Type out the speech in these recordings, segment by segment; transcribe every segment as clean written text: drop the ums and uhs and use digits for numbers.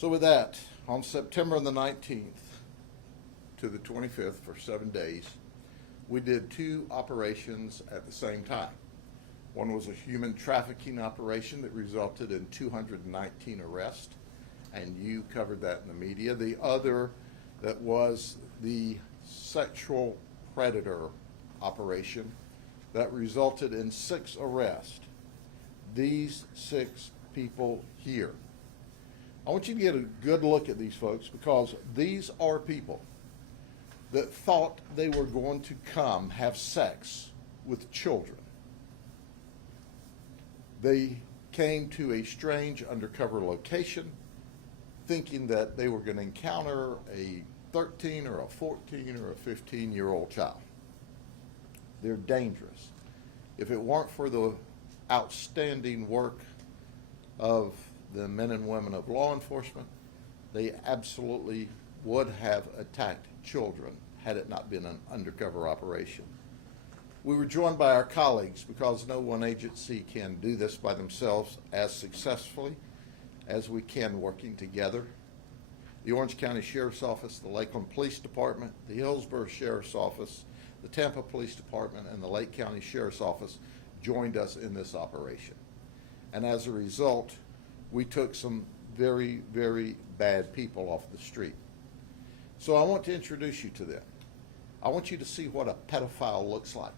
So with that, on September the 19th to the 25th for 7 days, we did 2 operations at the same time. One was a human trafficking operation that resulted in 219 arrests, and you covered that in the media. The other that was the sexual predator operation that resulted in 6 arrests. These 6 people here. I want you to get a good look at these folks, because these are people that thought they were going to come have sex with children. They came to a strange undercover location thinking that they were going to encounter a 13 or a 14 or a 15-year-old child. They're dangerous. If it weren't for the outstanding work of the men and women of law enforcement, they absolutely would have attacked children had it not been an undercover operation. We were joined by our colleagues, because no one agency can do this by themselves as successfully as we can working together. The Orange County Sheriff's Office, the Lakeland Police Department, the Hillsborough Sheriff's Office, the Tampa Police Department, and the Lake County Sheriff's Office joined us in this operation. And as a result, we took some very, very bad people off the street. So I want to introduce you to them. I want you to see what a pedophile looks like.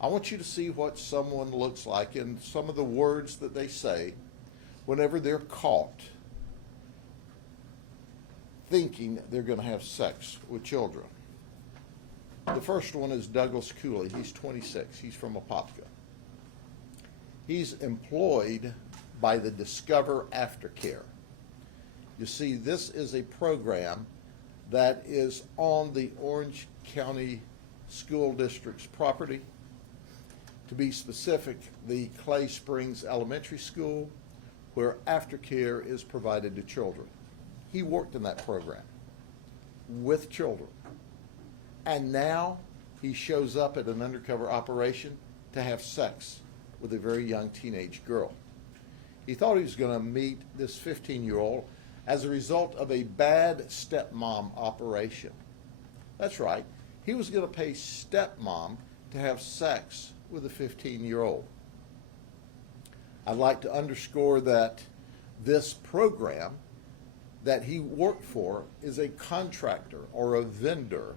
I want you to see what someone looks like in some of the words that they say whenever they're caught thinking they're going to have sex with children. The first one is Douglas Cooley. He's 26. He's from Apopka. He's employed by the Discover Aftercare. You see, this is a program that is on the Orange County School District's property. To be specific, the Clay Springs Elementary School, where aftercare is provided to children. He worked in that program with children. And now he shows up at an undercover operation to have sex with a very young teenage girl. He thought he was going to meet this 15-year-old as a result of a bad stepmom operation. That's right. He was going to pay stepmom to have sex with a 15-year-old. I'd like to underscore that this program that he worked for is a contractor or a vendor,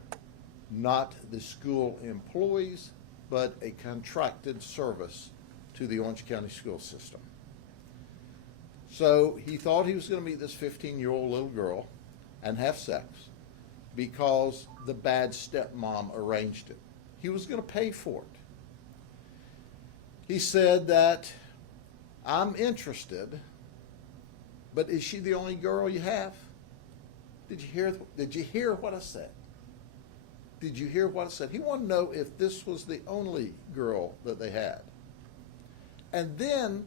not the school employees, but a contracted service to the Orange County school system. So he thought he was going to meet this 15-year-old little girl and have sex because the bad stepmom arranged it. He was going to pay for it. He said that, I'm interested, but is she the only girl you have? Did you hear what I said? Did you hear what I said? He wanted to know if this was the only girl that they had. And then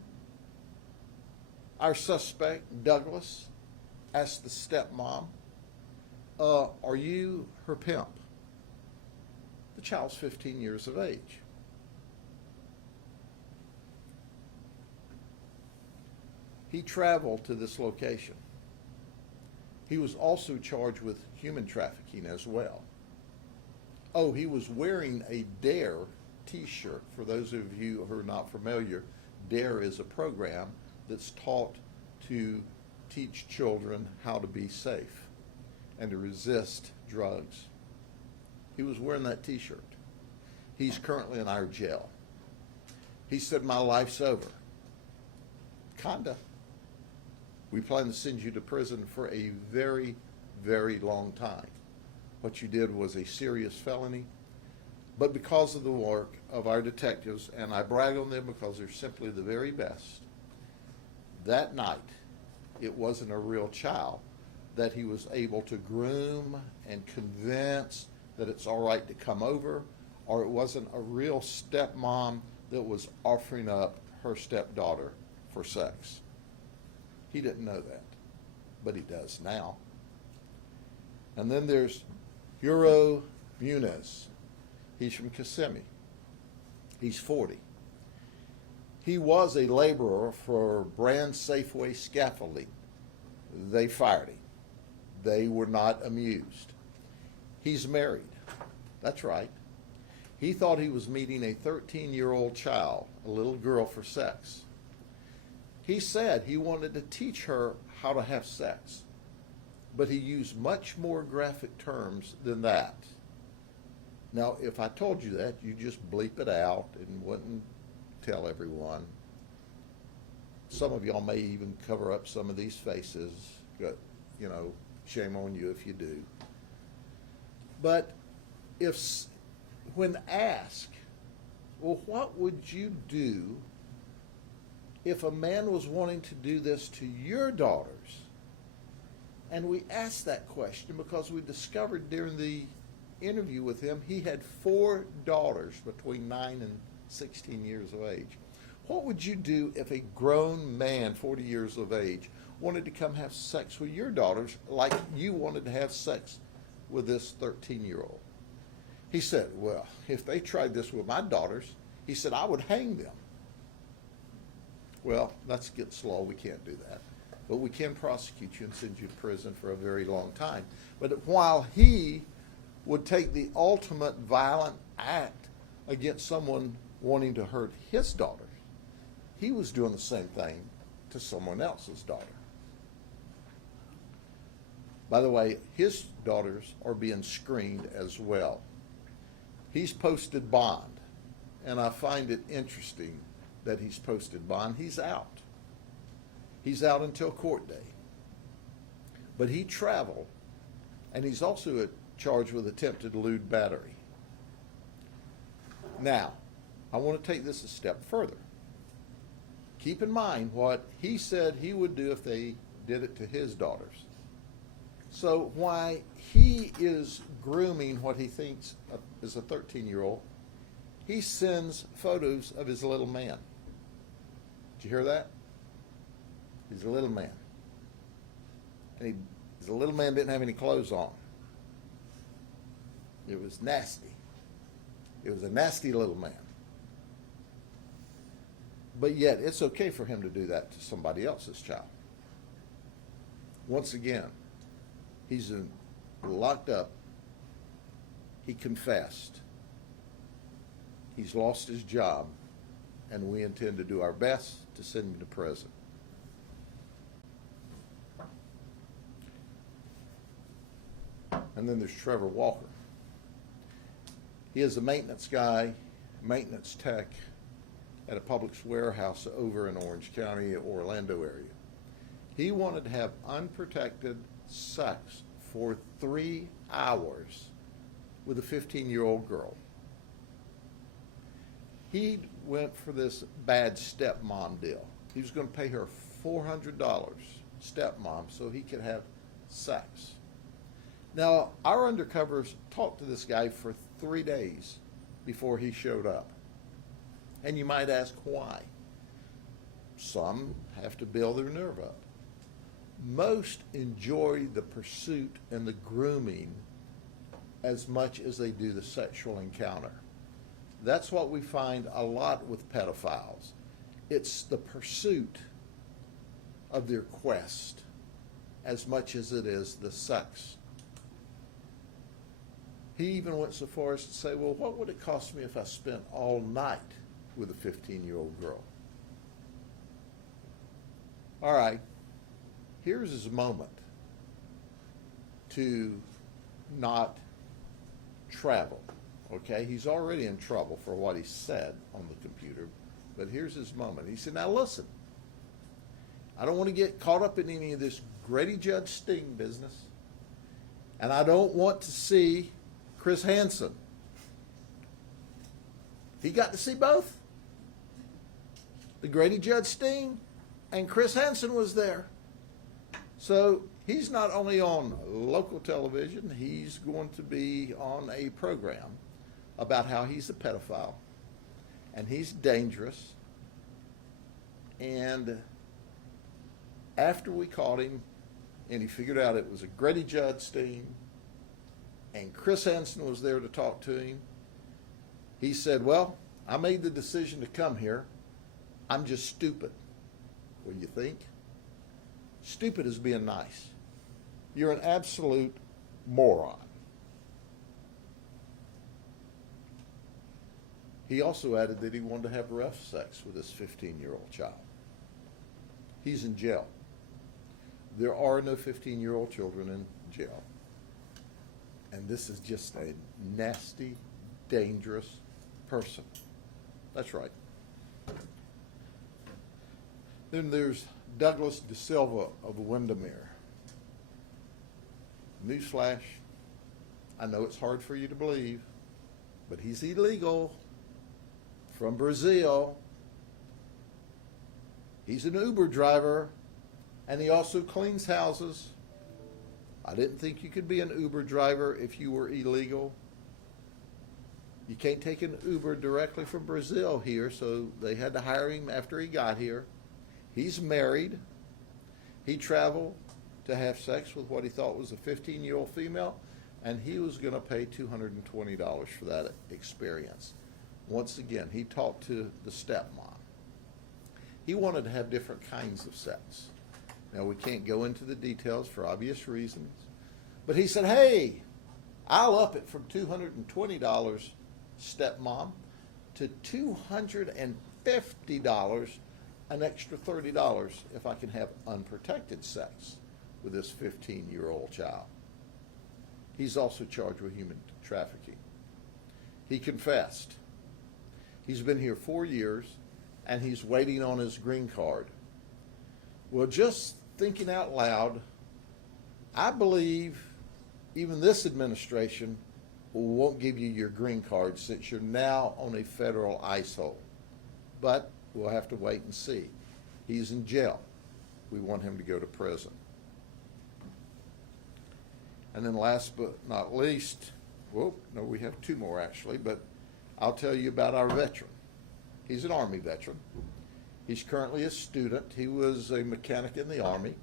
our suspect, Douglas, asked the stepmom, are you her pimp? The child's 15 years of age. He traveled to this location. He was also charged with human trafficking as well. Oh, he was wearing a DARE t-shirt. For those of you who are not familiar, DARE is a program that's taught to teach children how to be safe and to resist drugs. He was wearing that t-shirt. He's currently in our jail. He said, my life's over. Kinda. We plan to send you to prison for a very, very long time. What you did was a serious felony, but because of the work of our detectives, and I brag on them because they're simply the very best, that night it wasn't a real child that he was able to groom and convince that it's all right to come over, or it wasn't a real stepmom that was offering up her stepdaughter for sex. He didn't know that, but he does now. And then there's Euro Muniz. He's from Kissimmee. He's 40. He was a laborer for Brand Safeway Scaffolding. They fired him. They were not amused. He's married. That's right. He thought he was meeting a 13-year-old child, a little girl, for sex. He said he wanted to teach her how to have sex, but he used much more graphic terms than that. Now, if I told you that, you just bleep it out and wouldn't tell everyone. Some of y'all may even cover up some of these faces. But, you know, shame on you if you do. But when asked, well, what would you do if a man was wanting to do this to your daughters? And we asked that question because we discovered during the interview with him, he had 4 daughters between 9 and 16 years of age. What would you do if a grown man, 40 years of age, wanted to come have sex with your daughters like you wanted to have sex with this 13-year-old? He said, well, if they tried this with my daughters, he said, I would hang them. Well, that's against law. We can't do that. But we can prosecute you and send you to prison for a very long time. But while he would take the ultimate violent act against someone wanting to hurt his daughter, he was doing the same thing to someone else's daughter. By the way, his daughters are being screened as well. He's posted bond, and I find it interesting that he's posted bond. He's out. He's out until court day. But he traveled, and he's also charged with attempted lewd battery. Now, I want to take this a step further. Keep in mind what he said he would do if they did it to his daughters. So why he is grooming what he thinks is a 13-year-old, he sends photos of his little man. Did you hear that? He's a little man. And the little man didn't have any clothes on. It was nasty. It was a nasty little man. But yet, it's okay for him to do that to somebody else's child. Once again, he's locked up. He confessed. He's lost his job, and we intend to do our best to send him to prison. And then there's Trevor Walker. He is a maintenance guy, maintenance tech at a Publix warehouse over in Orange County, Orlando area. He wanted to have unprotected sex for 3 hours with a 15-year-old girl. He went for this bad stepmom deal. He was going to pay her $400, stepmom, so he could have sex. Now, our undercovers talked to this guy for 3 days before he showed up. And you might ask why. Some have to build their nerve up. Most enjoy the pursuit and the grooming as much as they do the sexual encounter. That's what we find a lot with pedophiles. It's the pursuit of their quest as much as it is the sex. He even went so far as to say, well, what would it cost me if I spent all night with a 15-year-old girl? All right, here's his moment to not travel, okay? He's already in trouble for what he said on the computer, but here's his moment. He said, now listen, I don't want to get caught up in any of this Grady Judd sting business, and I don't want to see Chris Hansen. He got to see both. The Grady Judd sting and Chris Hansen was there. So he's not only on local television, he's going to be on a program about how he's a pedophile and he's dangerous. And after we caught him and he figured out it was a Grady Judd sting and Chris Hansen was there to talk to him, he said, well, I made the decision to come here. I'm just stupid. What do you think? Stupid is being nice. You're an absolute moron. He also added that he wanted to have rough sex with his 15-year-old child. He's in jail. There are no 15-year-old children in jail. And this is just a nasty, dangerous person. That's right. Then there's Douglas D Silva of Windermere. Newsflash, I know it's hard for you to believe, but he's illegal from Brazil. He's an Uber driver, and he also cleans houses. I didn't think you could be an Uber driver if you were illegal. You can't take an Uber directly from Brazil here, so they had to hire him after he got here. He's married. He traveled to have sex with what he thought was a 15-year-old female, and he was going to pay $220 for that experience. Once again, he talked to the stepmom. He wanted to have different kinds of sex. Now, we can't go into the details for obvious reasons, but he said, hey, I'll up it from $220, stepmom, to $250, an extra $30 if I can have unprotected sex with this 15-year-old child. He's also charged with human trafficking. He confessed. He's been here 4 years, and he's waiting on his green card. Well, just thinking out loud, I believe even this administration won't give you your green card since you're now on a federal ICE hold. But we'll have to wait and see. He's in jail. We want him to go to prison. And then last but not least, well, no, we have two more actually, but I'll tell you about our veteran. He's an Army veteran. He's currently a student. He was a mechanic in the Army,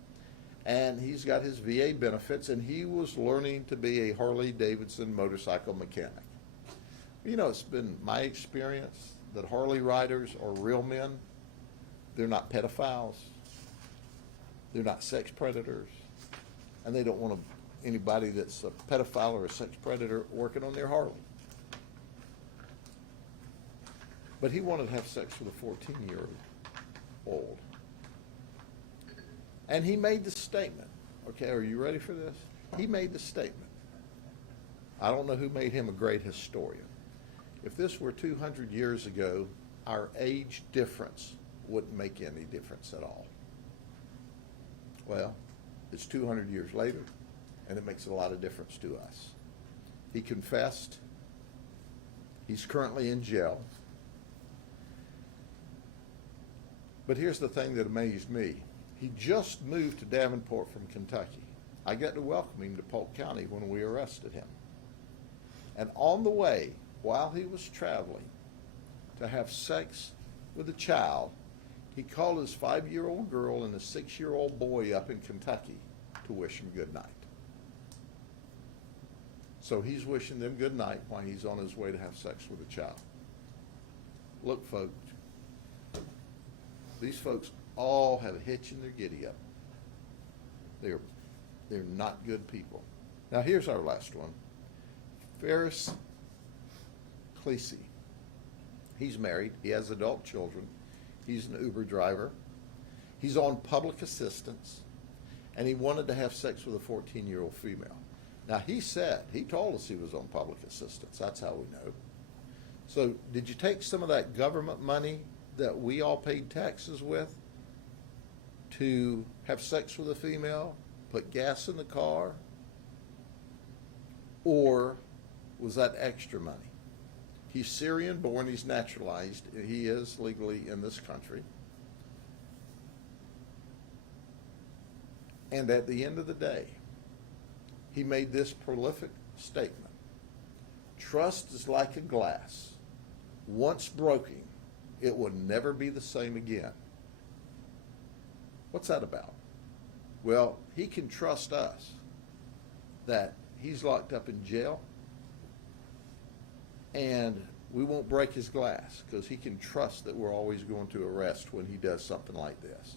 and he's got his VA benefits, and he was learning to be a Harley-Davidson motorcycle mechanic. You know, it's been my experience that Harley riders are real men. They're not pedophiles. They're not sex predators. And they don't want anybody that's a pedophile or a sex predator working on their Harley. But he wanted to have sex with a 14-year-old. And he made the statement. Okay, are you ready for this? He made the statement. I don't know who made him a great historian. If this were 200 years ago, our age difference wouldn't make any difference at all. Well, it's 200 years later, and it makes a lot of difference to us. He confessed. He's currently in jail. But here's the thing that amazed me. He just moved to Davenport from Kentucky. I got to welcome him to Polk County when we arrested him. And on the way, while he was traveling to have sex with a child, he called his 5-year-old girl and a 6-year-old boy up in Kentucky to wish him good night. So he's wishing them good night while he's on his way to have sex with a child. Look, folks, these folks all have a hitch in their giddy-up. They're not good people. Now here's our last one. Ferris Cleese. He's married. He has adult children. He's an Uber driver. He's on public assistance, and he wanted to have sex with a 14-year-old female. Now he told us he was on public assistance. That's how we know. So did you take some of that government money that we all paid taxes with to have sex with a female, put gas in the car, or was that extra money? He's Syrian born, he's naturalized, he is legally in this country. And at the end of the day, he made this prolific statement. Trust is like a glass. Once broken, it will never be the same again. What's that about? Well, he can trust us that he's locked up in jail and we won't break his glass because he can trust that we're always going to arrest when he does something like this.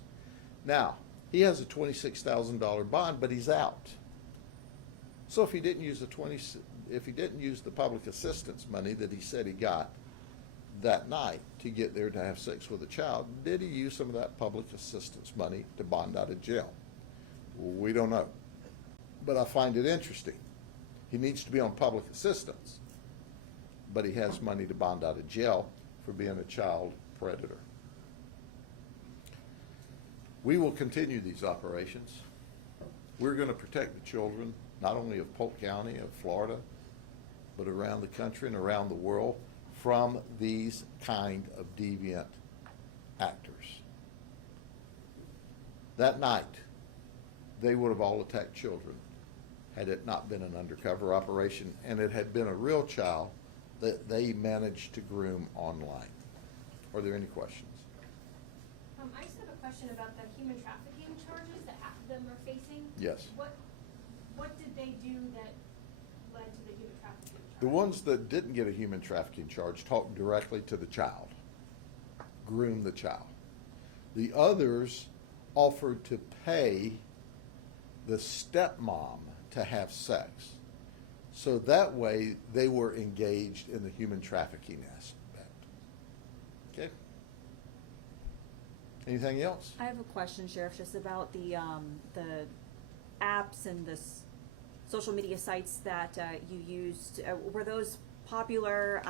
Now, He has a $26,000 bond, but he's out. So if he didn't use the public assistance money that he said he got that night to get there to have sex with a child, did he use some of that public assistance money to bond out of jail? We don't know. But I find it interesting. He needs to be on public assistance, but he has money to bond out of jail for being a child predator. We will continue these operations. We're going to protect the children, not only of Polk County, of Florida, but around the country and around the world from these kind of deviant actors. That night, they would have all attacked children had it not been an undercover operation and it had been a real child that they managed to groom online. Are there any questions? I just have a question about the human trafficking charges that half of them are facing. Yes. What did they do that led to the human trafficking charge? The ones that didn't get a human trafficking charge talked directly to the child, groomed the child. The others offered to pay the stepmom to have sex. So that way they were engaged in the human trafficking aspect. Okay? Anything else? I have a question, Sheriff, just about the apps and the social media sites that you used. Were those popular,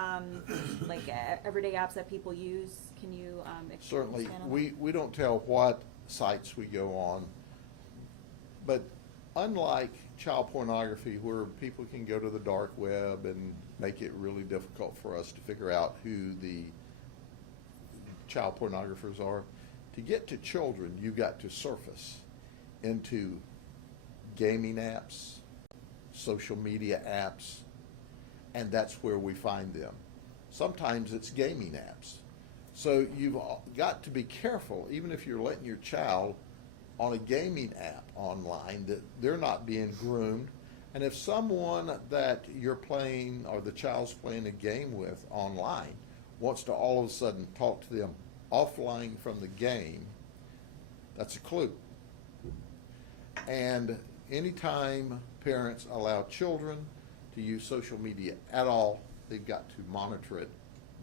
like everyday apps that people use? Can you Certainly. expand on We don't tell what sites we go on, but unlike child pornography, where people can go to the dark web and make it really difficult for us to figure out who the child pornographers are, to get to children, you've got to surface into gaming apps, social media apps, and that's where we find them. Sometimes it's gaming apps. So you've got to be careful, even if you're letting your child on a gaming app online, that they're not being groomed. And if someone that you're playing or the child's playing a game with online wants to all of a sudden talk to them offline from the game, that's a clue. And anytime parents allow children to use social media at all, they've got to monitor it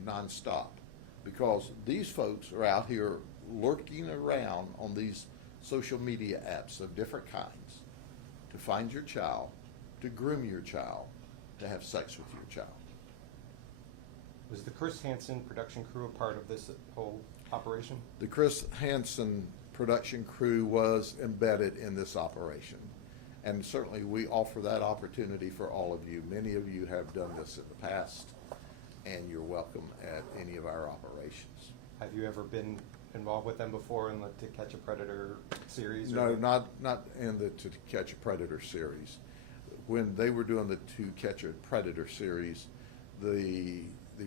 nonstop, because these folks are out here lurking around on these social media apps of different kinds to find your child, to groom your child, to have sex with your child. Was the Chris Hansen production crew a part of this whole operation? The Chris Hansen production crew was embedded in this operation. And certainly we offer that opportunity for all of you. Many of you have done this in the past, and you're welcome at any of our operations. Have you ever been involved with them before in the To Catch a Predator series? No, not in the To Catch a Predator series. When they were doing the To Catch a Predator series, the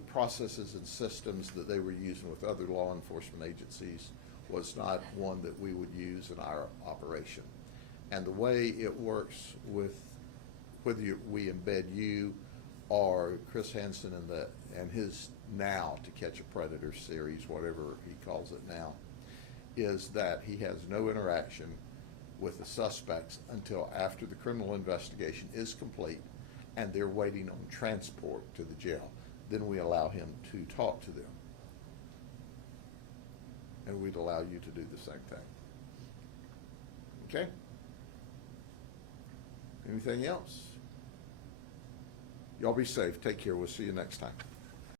processes and systems that they were using with other law enforcement agencies was not one that we would use in our operation. And the way it works with whether we embed you or Chris Hansen and his now To Catch a Predator series, whatever he calls it now, is that he has no interaction with the suspects until after the criminal investigation is complete and they're waiting on transport to the jail. Then we allow him to talk to them. And we'd allow you to do the same thing. Okay? Anything else? Y'all be safe. Take care. We'll see you next time.